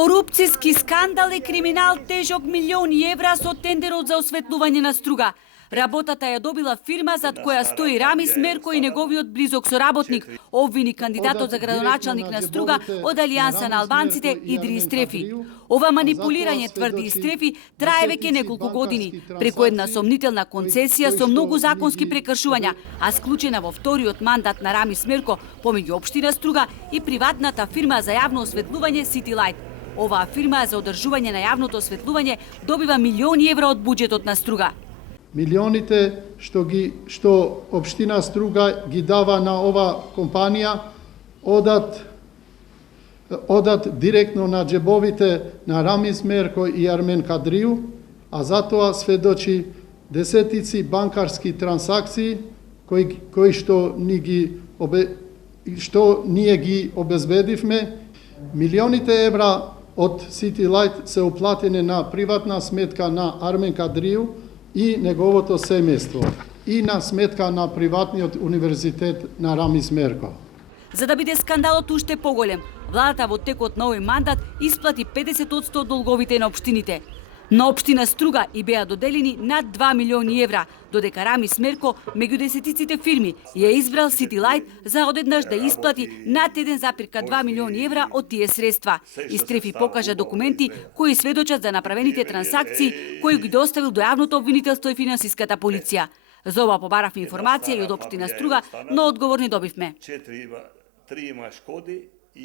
Корупцијски скандал и криминал тежок милиони евра со тендерот за осветлување на струга. Работата ја добила фирма зад која стои Рамис Мерко и неговиот близок соработник, обвини кандидатот за градоначалник на Струга од Алијанса на албанците Идри Стрефи. Ова манипулирање, тврди Стрефи, трае веќе неколку години, преку една сомнителна концесија со многу законски прекршувања, а склучена во вториот мандат на Рамис Мерко помеѓу општина Струга и приватната фирма за јавно осветлување City Light. Оваа фирма за одржување на јавното осветлување добива милиони евра од буџетот на Струга. Милионите што општина Струга ги дава на ова компанија одат директно на џебовите на Рамис Мерко и Армен Кадрију, а затоа сведочи десетици банкарски трансакции кои што ние ги обезбедивме. Милионите евра од City Light се уплатени на приватна сметка на Армен Кадрију и неговото семејство и на сметка на приватниот универзитет на Рамис Мерко. За да биде скандалот уште поголем, владата во текот на овој мандат исплати 50% од долговите на општините. На општина Струга и беа доделени над 2 милиони евра, додека Рамис Мерко меѓу десетиците фирми ја избрал City Light за одеднаш да исплати над 1,2 милиони евра од тие средства. Стрефи покажа документи кои сведочат за направените трансакции кои ги доставил до јавното обвинителство и финансиската полиција. За ова побаравме информација и од општина Струга, но одговор не добивме. 4 има шкоди.